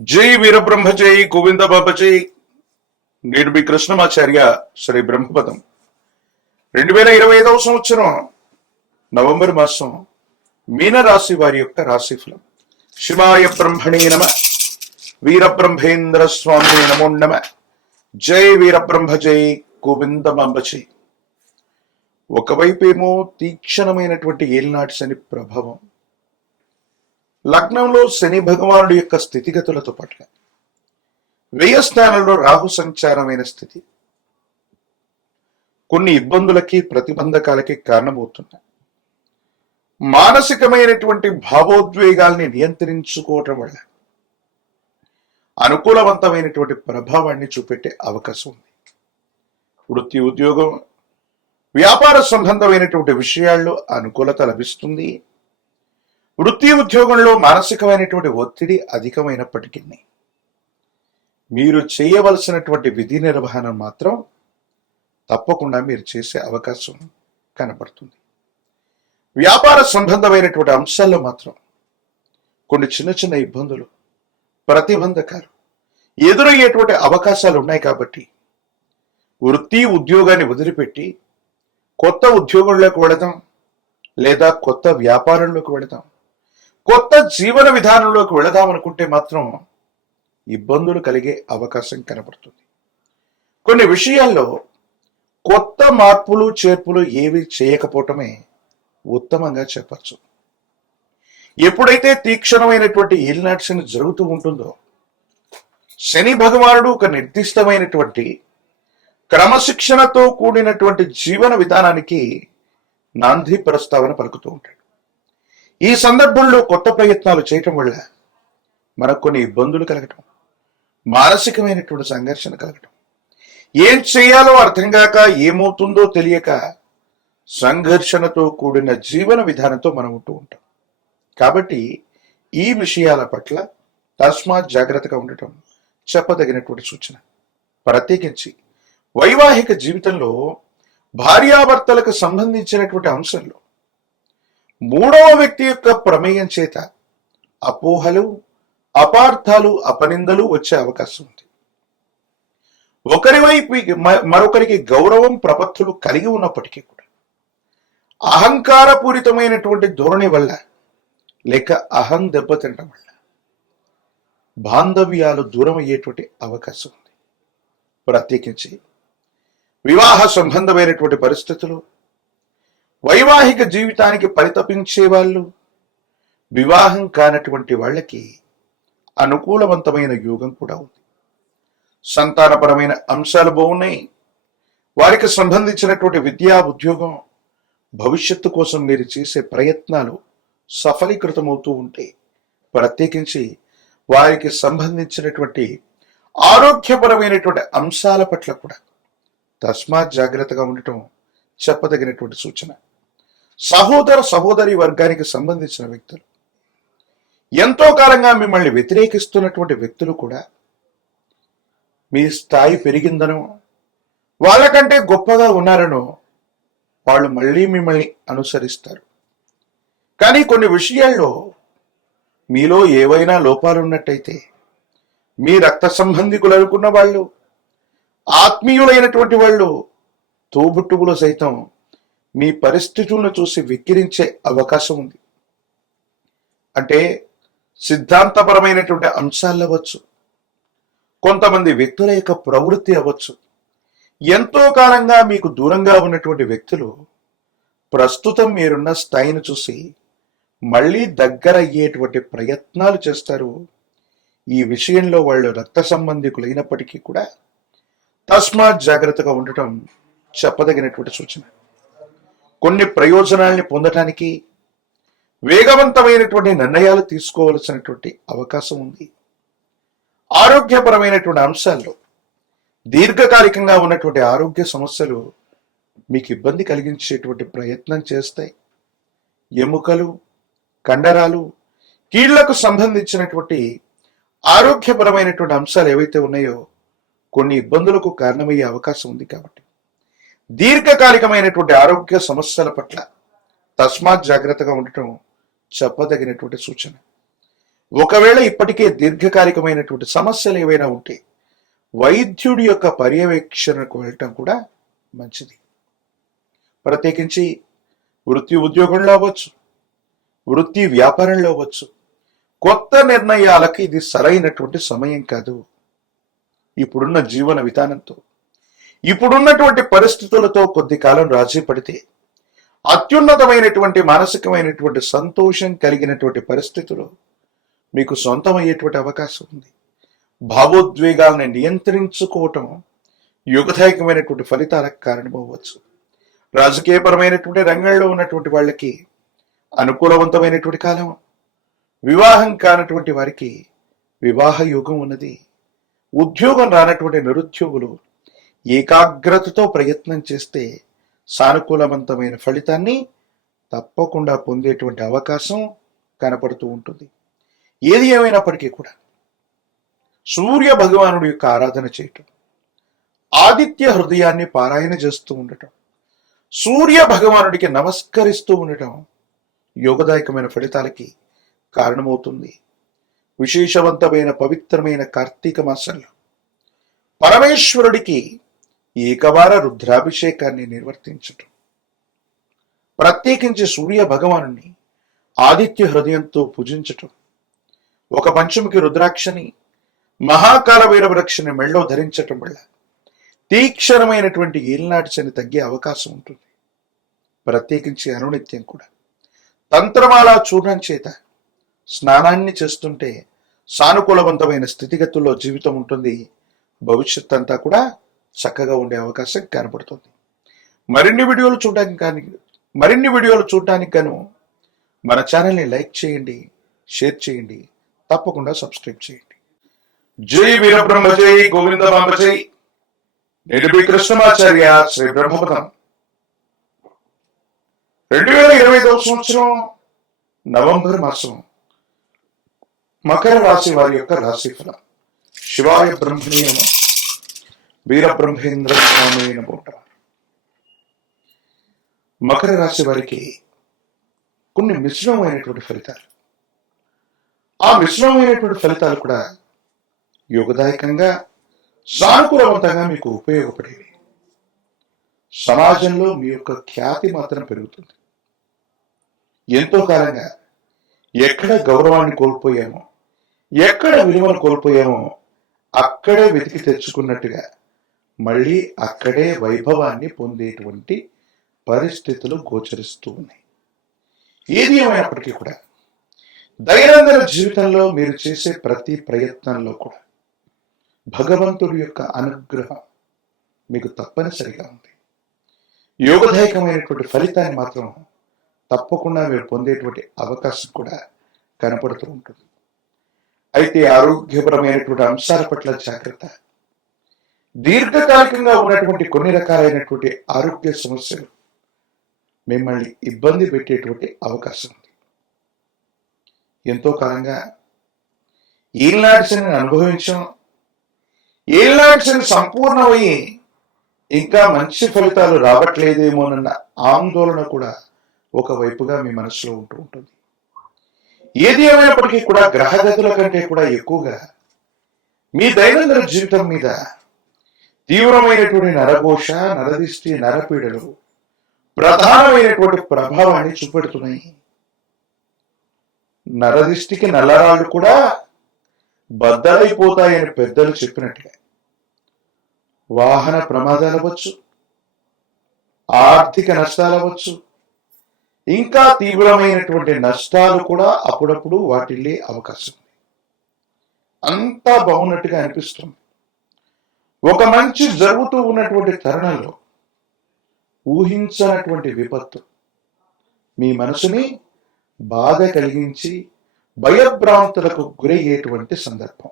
జై వీరబ్రహ్మ జై గోవింద బాబా జై నేడు మీ కృష్ణమాచార్య శ్రీ బ్రహ్మపదం. రెండు వేల ఇరవై ఐదవ సంవత్సరం నవంబర్ మాసం మీనరాశి వారి యొక్క రాశిఫలం. శివాయ బ్రహ్మణే నమ వీరబ్రహ్మేంద్ర స్వామి నమో నమ. జై వీరబ్రహ్మ జై గోవిందమాంబ జై ఒకవైపేమో తీక్షణమైనటువంటి ఏలినాటి శని ప్రభావం. లగ్నంలో శని భగవానుడి యొక్క స్థితిగతులతో పాటుగా. వ్యయస్థానంలో రాహు సంచారమైన స్థితి. కొన్ని ఇబ్బందులకి ప్రతిబంధకాలకి కారణమవుతున్నాయి. మానసికమైనటువంటి భావోద్వేగాల్ని నియంత్రించుకోవటం వల్ల అనుకూలవంతమైనటువంటి ప్రభావాన్ని చూపెట్టే అవకాశం ఉంది. వృత్తి ఉద్యోగం వ్యాపార సంబంధమైనటువంటి విషయాల్లో అనుకూలత లభిస్తుంది. వృత్తి ఉద్యోగంలో మానసికమైనటువంటి ఒత్తిడి అధికమైనప్పటికీ మీరు చేయవలసినటువంటి విధి నిర్వహణ మాత్రం తప్పకుండా మీరు చేసే అవకాశం కనబడుతుంది వ్యాపార సంబంధమైనటువంటి అంశాల్లో మాత్రం కొన్ని చిన్న చిన్న ఇబ్బందులు ప్రతిబంధకాలు ఎదురయ్యేటువంటి అవకాశాలు ఉన్నాయి కాబట్టి వృత్తి ఉద్యోగాన్ని వదిలిపెట్టి కొత్త ఉద్యోగంలోకి వెళదాం లేదా కొత్త వ్యాపారంలోకి వెళదాం. కొత్త జీవన విధానంలోకి వెళదామనుకుంటే మాత్రం ఇబ్బందులు కలిగే అవకాశం కనబడుతుంది. కొన్ని విషయాల్లో కొత్త మార్పులు చేర్పులు ఏవి చేయకపోవటమే ఉత్తమంగా చెప్పచ్చు. ఎప్పుడైతే తీక్షణమైనటువంటి ఈల్నాట్షన్ జరుగుతూ ఉంటుందో శని భగవానుడు ఒక నిర్దిష్టమైనటువంటి క్రమశిక్షణతో కూడినటువంటి జీవన విధానానికి నాంది ప్రస్తావన పలుకుతూ ఉంటాడు. ఈ సందర్భంలో కొత్త ప్రయత్నాలు చేయటం వల్ల మనకు కొన్ని ఇబ్బందులు కలగటం మానసికమైనటువంటి సంఘర్షణ కలగటం. ఏం చేయాలో అర్థం కాక ఏమవుతుందో తెలియక సంఘర్షణతో కూడిన జీవన విధానంతో మనం ఉంటూ ఉంటాం. కాబట్టి ఈ విషయాల పట్ల తస్మాత్ జాగ్రత్తగా ఉండటం చెప్పదగినటువంటి సూచన. ప్రత్యేకించి వైవాహిక జీవితంలో భార్యాభర్తలకు సంబంధించినటువంటి అంశంలో మూడవ వ్యక్తి యొక్క ప్రమేయం చేత అపోహలు అపార్థాలు అపనిందలు వచ్చే అవకాశం ఉంది. ఒకరి వైపు మరొకరికి గౌరవం ప్రపత్తులు కలిగి ఉన్నప్పటికీ కూడా అహంకారపూరితమైనటువంటి ధోరణి వల్ల లేక అహం దెబ్బతినడం వల్ల బాంధవ్యాలు దూరం అయ్యేటువంటి అవకాశం ఉంది. ప్రత్యేకించి వివాహ సంబంధమైనటువంటి పరిస్థితులు వైవాహిక జీవితానికి పరితపించే వాళ్ళు వివాహం కానటువంటి వాళ్ళకి అనుకూలవంతమైన యోగం కూడా ఉంది. సంతానపరమైన అంశాలు బాగున్నాయి. వారికి సంబంధించినటువంటి విద్యా ఉద్యోగం భవిష్యత్తు కోసం మీరు చేసే ప్రయత్నాలు సఫలీకృతమవుతూ ఉంటాయి ప్రత్యేకించి వారికి సంబంధించినటువంటి ఆరోగ్యపరమైనటువంటి అంశాల పట్ల కూడా తస్మాత్ జాగ్రత్తగా ఉండటం చెప్పదగినటువంటి సూచన. సహోదర సహోదరి వర్గానికి సంబంధించిన వ్యక్తులు. ఎంతో కాలంగా మిమ్మల్ని వ్యతిరేకిస్తున్నటువంటి వ్యక్తులు కూడా మీ స్థాయి పెరిగిందనో వాళ్ళకంటే గొప్పగా ఉన్నారనో వాళ్ళు మళ్ళీ మిమ్మల్ని అనుసరిస్తారు. కానీ కొన్ని విషయాల్లో మీలో ఏవైనా లోపాలు ఉన్నట్టయితే మీ రక్త సంబంధికులు అనుకున్న వాళ్ళు ఆత్మీయులైనటువంటి వాళ్ళు తోబుట్టువులు సైతం మీ పరిస్థితులను చూసి వెక్కిరించే అవకాశం ఉంది. అంటే సిద్ధాంతపరమైనటువంటి అంశాలు అవ్వచ్చు. కొంతమంది వ్యక్తుల యొక్క ప్రవృత్తి అవ్వచ్చు. ఎంతో కాలంగా మీకు దూరంగా ఉన్నటువంటి వ్యక్తులు ప్రస్తుతం మీరున్న స్థాయిని చూసి మళ్ళీ దగ్గర అయ్యేటువంటి ప్రయత్నాలు చేస్తారు. ఈ విషయంలో వాళ్ళు రక్త సంబంధికులైనప్పటికీ కూడా తస్మాత్ జాగ్రత్తగా ఉండటం చెప్పదగినటువంటి సూచన. కొన్ని ప్రయోజనాల్ని పొందటానికి వేగవంతమైనటువంటి నిర్ణయాలు తీసుకోవలసినటువంటి అవకాశం ఉంది. ఆరోగ్యపరమైనటువంటి అంశాల్లో దీర్ఘకాలికంగా ఉన్నటువంటి ఆరోగ్య సమస్యలు మీకు ఇబ్బంది కలిగించేటువంటి ప్రయత్నం చేస్తాయి. ఎముకలు కండరాలు కీళ్ళకు సంబంధించినటువంటి ఆరోగ్యపరమైనటువంటి అంశాలు ఏవైతే ఉన్నాయో కొన్ని ఇబ్బందులకు కారణమయ్యే అవకాశం ఉంది కాబట్టి. దీర్ఘకాలికమైనటువంటి ఆరోగ్య సమస్యల పట్ల తస్మాత్ జాగ్రత్తగా ఉండటం చెప్పదగినటువంటి సూచన. ఒకవేళ ఇప్పటికే దీర్ఘకాలికమైనటువంటి సమస్యలు ఏవైనా ఉంటే వైద్యుడి యొక్క పర్యవేక్షణకు వెళ్ళటం కూడా మంచిది. ప్రత్యేకించి వృత్తి ఉద్యోగంలో అవ్వచ్చు వృత్తి వ్యాపారంలో అవ్వచ్చు కొత్త నిర్ణయాలకు ఇది సరైనటువంటి సమయం కాదు. ఇప్పుడున్న జీవన విధానంతో ఇప్పుడున్నటువంటి పరిస్థితులతో కొద్ది కాలం రాజీ పడితే అత్యున్నతమైనటువంటి మానసికమైనటువంటి సంతోషం కలిగినటువంటి పరిస్థితులు మీకు సొంతమయ్యేటువంటి అవకాశం ఉంది. భావోద్వేగాలను నియంత్రించుకోవటం యుగదాయకమైనటువంటి ఫలితాలకు కారణమవ్వచ్చు. రాజకీయపరమైనటువంటి రంగంలో ఉన్నటువంటి వాళ్ళకి అనుకూలవంతమైనటువంటి కాలం వివాహం కానటువంటి వారికి వివాహ యుగం ఉన్నది. ఉద్యోగం రానటువంటి నిరుద్యోగులు ఏకాగ్రతతో ప్రయత్నం చేస్తే సానుకూలవంతమైన ఫలితాన్ని తప్పకుండా పొందేటువంటి అవకాశం కనపడుతూ ఉంటుంది. ఏది ఏమైనప్పటికీ కూడా సూర్య భగవానుడి యొక్క ఆరాధన చేయటం ఆదిత్య హృదయాన్ని పారాయణ చేస్తూ ఉండటం సూర్య భగవానుడికి నమస్కరిస్తూ ఉండటం యోగదాయకమైన ఫలితాలకి కారణమవుతుంది. విశేషవంతమైన పవిత్రమైన కార్తీక మాసంలో పరమేశ్వరుడికి ఏకవార రుద్రాభిషేకాన్ని నిర్వర్తించటం. ప్రత్యేకించి సూర్య భగవానుని ఆదిత్య హృదయంతో పూజించటం. ఒక పంచముకి రుద్రాక్షని మహాకాల వీరవృక్షని మెళ్ళో ధరించటం వల్ల తీక్షణమైనటువంటి ఏలినాటి తగ్గే అవకాశం ఉంటుంది. ప్రత్యేకించి అనునిత్యం కూడా. తంత్రమాల చూడడం చేత స్నానాన్ని చేస్తుంటే సానుకూలవంతమైన స్థితిగతుల్లో జీవితం ఉంటుంది. భవిష్యత్ అంతా కూడా చక్కగా ఉండే అవకాశం కనబడుతుంది. మరిన్ని వీడియోలు చూడడానికి కానీ మరిన్ని వీడియోలు చూడటానికి గాను మన ఛానల్ని లైక్ చేయండి షేర్ చేయండి తప్పకుండా సబ్స్క్రైబ్ చేయండి. జై వీరబ్రహ్మ జై గోవింద జై. జై మీ కృష్ణమాచార్య శ్రీ బ్రహ్మపదం. రెండు వేల ఇరవై ఐదవ సంవత్సరం నవంబర్ మాసం మకర రాశి వారి యొక్క రాశి ఫలం శివాయ బ్రహ్మణి నమ వీరబ్రహ్మేంద్ర స్వామి నమోట మకర రాశి వారికి కొన్ని మిశ్రమమైనటువంటి ఫలితాలు. ఆ మిశ్రమైనటువంటి ఫలితాలు కూడా యోగదాయకంగా సానుకూలవంతంగా మీకు ఉపయోగపడేవి. సమాజంలో మీ యొక్క ఖ్యాతి మాత్రం పెరుగుతుంది. ఎంతో కాలంగా ఎక్కడ గౌరవాన్ని కోల్పోయామో ఎక్కడ విలువను కోల్పోయామో అక్కడే వెతికి తెచ్చుకున్నట్టుగా మళ్ళీ అక్కడే వైభవాన్ని పొందేటువంటి పరిస్థితులు గోచరిస్తూ ఉన్నాయి. ఏది ఏమైనప్పటికీ కూడా దైనందిన జీవితంలో మీరు చేసే ప్రతి ప్రయత్నంలో కూడా భగవంతుడి యొక్క అనుగ్రహం మీకు తప్పనిసరిగా ఉంది. యోగదాయకమైనటువంటి ఫలితాన్ని మాత్రం తప్పకుండా మీరు పొందేటువంటి అవకాశం కూడా కనపడుతూ ఉంటుంది. అయితే ఆరోగ్యపరమైనటువంటి అంశాల పట్ల జాగ్రత్త దీర్ఘకాలికంగా ఉన్నటువంటి కొన్ని రకాలైనటువంటి ఆరోగ్య సమస్యలు మిమ్మల్ని ఇబ్బంది పెట్టేటువంటి అవకాశం ఉంది. ఎంతో కాలంగా ఈనాడ్స్ని అనుభవించాం. ఈనాడ్స్ని సంపూర్ణమయ్యి ఇంకా మంచి ఫలితాలు రావట్లేదేమోనన్న ఆందోళన కూడా ఒకవైపుగా మీ మనసులో ఉంటూ ఉంటుంది. ఏది ఏమైనప్పటికీ కూడా గ్రహగతుల కంటే కూడా ఎక్కువగా మీ దైనందిన జీవితం మీద తీవ్రమైనటువంటి నరఘోష నరదిష్టి నరపీడలు ప్రధానమైనటువంటి ప్రభావాన్ని చూపెడుతున్నాయి. నరదిష్టికి నల్లరాళ్ళు కూడా బద్దలైపోతాయని పెద్దలు చెప్పినట్టుగా. వాహన ప్రమాదాలు అవ్వచ్చు ఆర్థిక నష్టాలు అవ్వచ్చు ఇంకా తీవ్రమైనటువంటి నష్టాలు కూడా అప్పుడప్పుడు వాటిల్లే అవకాశం. అంతా బాగున్నట్టుగా అనిపిస్తుంది. ఒక మంచి జరుగుతూ ఉన్నటువంటి తరుణంలో ఊహించనటువంటి విపత్తు మీ మనసుని బాధ కలిగించి భయభ్రాంతులకు గురయ్యేటువంటి సందర్భం.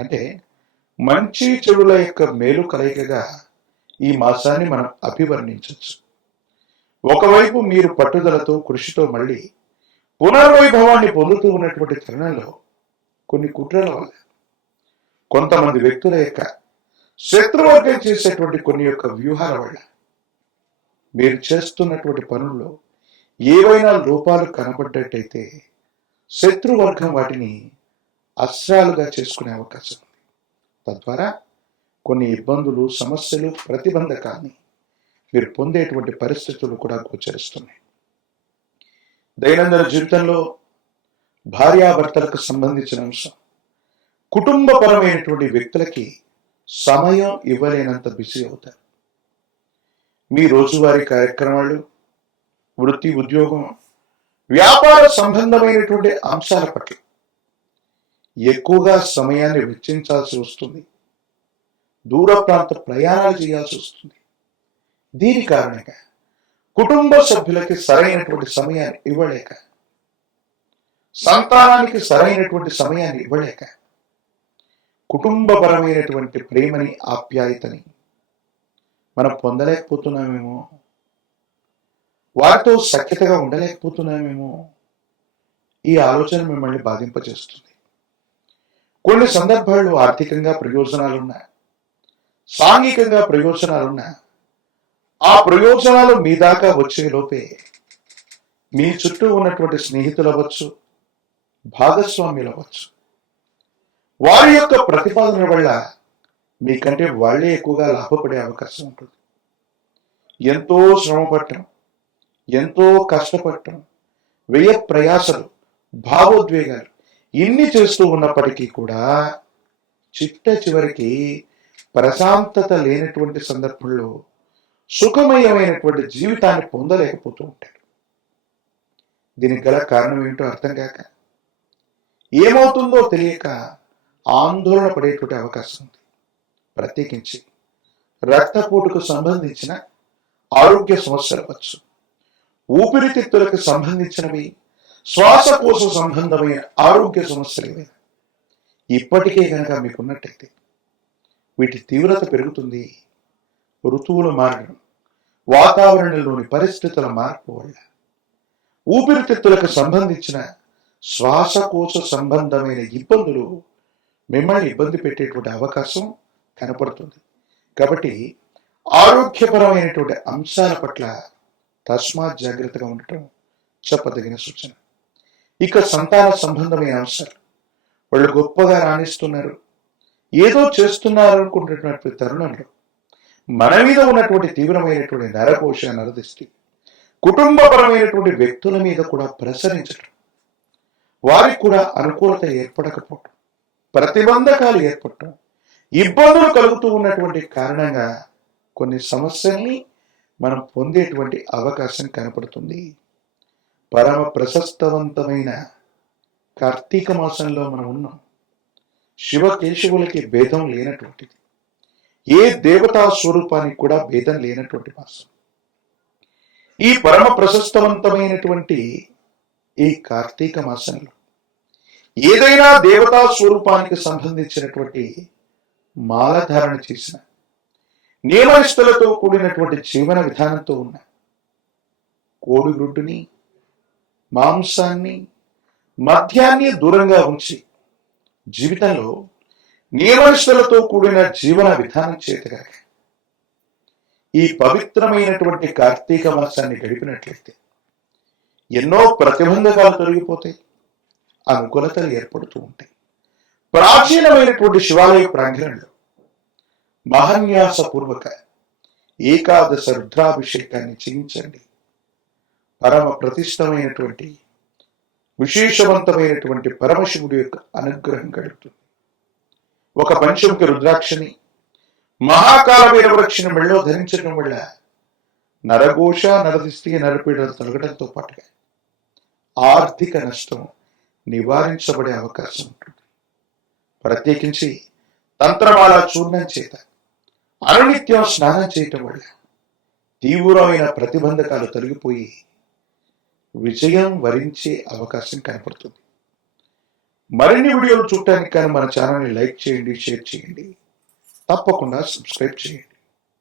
అంటే మంచి చెడుల యొక్క మేలు కలయికగా ఈ మాసాన్ని మనం అభివర్ణించవచ్చు. ఒకవైపు మీరు పట్టుదలతో కృషితో మళ్ళీ పునర్వైభవాన్ని పొందుతూ ఉన్నటువంటి తరుణంలో కొన్ని కుట్రల వల్ల కొంతమంది వ్యక్తుల యొక్క శత్రువర్గం చేసేటువంటి కొన్ని యొక్క వ్యూహాల వల్ల మీరు చేస్తున్నటువంటి పనుల్లో ఏవైనా లోపాలు కనబడ్డట్టయితే శత్రువర్గం వాటిని అస్త్రాలుగా చేసుకునే అవకాశం ఉంది. తద్వారా కొన్ని ఇబ్బందులు సమస్యలు ప్రతిబంధకాన్ని మీరు పొందేటువంటి పరిస్థితులు కూడా గోచరిస్తున్నాయి. దైనందిన జీవితంలో భార్యాభర్తలకు సంబంధించిన అంశం. కుటుంబపరమైనటువంటి వ్యక్తులకి సమయం ఇవ్వలేనంత బిజీ అవుతారు. మీ రోజువారీ కార్యక్రమాలు వృత్తి ఉద్యోగం వ్యాపార సంబంధమైనటువంటి అంశాల పట్ల ఎక్కువగా సమయాన్ని వెచ్చించాల్సి వస్తుంది. దూర ప్రాంత ప్రయాణాలు చేయాల్సి వస్తుంది. దీని కారణంగా కుటుంబ సభ్యులకి సరైనటువంటి సమయాన్ని ఇవ్వలేక సంతానానికి సరైనటువంటి సమయాన్ని ఇవ్వలేక కుటుంబపరమైనటువంటి ప్రేమని ఆప్యాయతని మనం పొందలేకపోతున్నామేమో వారితో సఖ్యతగా ఉండలేకపోతున్నామేమో ఈ ఆలోచన మిమ్మల్ని బాధింపజేస్తుంది కొన్ని సందర్భాల్లో ఆర్థికంగా ప్రయోజనాలున్నా సాంఘికంగా ప్రయోజనాలున్నా ఆ ప్రయోజనాలు మీ దాకా వచ్చే లోపే మీ చుట్టూ ఉన్నటువంటి స్నేహితులు అవ్వచ్చు భాగస్వామ్యులు అవ్వచ్చు వారి యొక్క ప్రతిపాదన వల్ల మీకంటే వాళ్ళే ఎక్కువగా లాభపడే అవకాశం ఉంటుంది. ఎంతో శ్రమ పట్టడం ఎంతో కష్టపడటం వ్యయ ప్రయాసలు భావోద్వేగాలు ఇన్ని చేస్తూ ఉన్నప్పటికీ కూడా చిట్ట చివరికి ప్రశాంతత లేనటువంటి సందర్భంలో సుఖమయమైనటువంటి జీవితాన్ని పొందలేకపోతూ ఉంటాడు దీనికి గల కారణం ఏంటో అర్థం కాక ఏమవుతుందో తెలియక ఆందోళన పడేటువంటి అవకాశం ఉంది. ప్రత్యేకించి రక్తపోటుకు సంబంధించిన ఆరోగ్య సమస్యలు అవ్వచ్చు. ఊపిరితిత్తులకు సంబంధించినవి శ్వాసకోశ సంబంధమైన ఆరోగ్య సమస్యలు ఇప్పటికే కనుక మీకున్నట్టయితే వీటి తీవ్రత పెరుగుతుంది. ఋతువులు మారడం వాతావరణంలోని పరిస్థితుల మార్పు వల్ల. ఊపిరితిత్తులకు సంబంధించిన శ్వాసకోశ సంబంధమైన ఇబ్బందులు మిమ్మల్ని ఇబ్బంది పెట్టేటువంటి అవకాశం కనపడుతుంది. కాబట్టి ఆరోగ్యపరమైనటువంటి అంశాల పట్ల తస్మాత్ జాగ్రత్తగా ఉండటం చెప్పదగిన సూచన. ఇక సంతాన సంబంధమైన అంశాలు. వాళ్ళు గొప్పగా రాణిస్తున్నారు. ఏదో చేస్తున్నారు అనుకుంటున్నటువంటి తరుణంలో మన మీద ఉన్నటువంటి తీవ్రమైనటువంటి నరకోశ నరదిష్టి కుటుంబపరమైనటువంటి వ్యక్తుల మీద కూడా ప్రసరించడం వారికి కూడా అనుకూలత ఏర్పడకపోవడం ప్రతిబంధకాలు ఏర్పడటం ఇబ్బందులు కలుగుతూ ఉన్నటువంటి కారణంగా కొన్ని సమస్యల్ని మనం పొందేటువంటి అవకాశం కనపడుతుంది. పరమ ప్రశస్తవంతమైన కార్తీక మాసంలో మనం ఉన్నాం. శివకేశవులకి భేదం లేనటువంటిది. ఏ దేవతా స్వరూపానికి కూడా భేదం లేనటువంటి మాసం. ఈ పరమ ప్రశస్తవంతమైనటువంటి ఈ కార్తీక మాసంలో ఏదైనా దేవతా స్వరూపానికి సంబంధించినటువంటి మాలధారణ చేసిన నియమనిష్టలతో కూడినటువంటి జీవన విధానంతో ఉన్న కోడిగుడ్డుని మాంసాన్ని మద్యాన్ని దూరంగా ఉంచి జీవితంలో నియమనిష్టలతో కూడిన జీవన విధానం చేతగాక ఈ పవిత్రమైనటువంటి కార్తీక మాసాన్ని గడిపినట్లయితే ఎన్నో ప్రతిబంధకాలు తొలగిపోతాయి. అనుకూలతలు ఏర్పడుతూ ఉంటాయి. ప్రాచీనమైనటువంటి శివాలయ ప్రాంగణంలో మహన్యాసపూర్వక ఏకాదశ రుద్రాభిషేకాన్ని చేయించండి. పరమ ప్రతిష్టమైనటువంటి విశేషవంతమైనటువంటి పరమశివుడి యొక్క అనుగ్రహం కలుగుతుంది. ఒక పంచముఖ రుద్రాక్షని మహాకాల వీరవృక్షని మెళ్ళో ధరించడం వల్ల నరఘోష నరదిష్టి నరపీడలు తొలగడంతో పాటుగా ఆర్థిక నష్టం నివారించబడే అవకాశం ఉంటుంది. ప్రత్యేకించి తంత్రమాల చూర్ణం చేత అనునిత్యం స్నానం చేయటం వల్ల తీవ్రమైన ప్రతిబంధకాలు తొలగిపోయి విజయం వరించే అవకాశం కనపడుతుంది. మరిన్ని వీడియోలు చూడటానికి కానీ మన ఛానల్ని లైక్ చేయండి షేర్ చేయండి. తప్పకుండా సబ్స్క్రైబ్ చేయండి.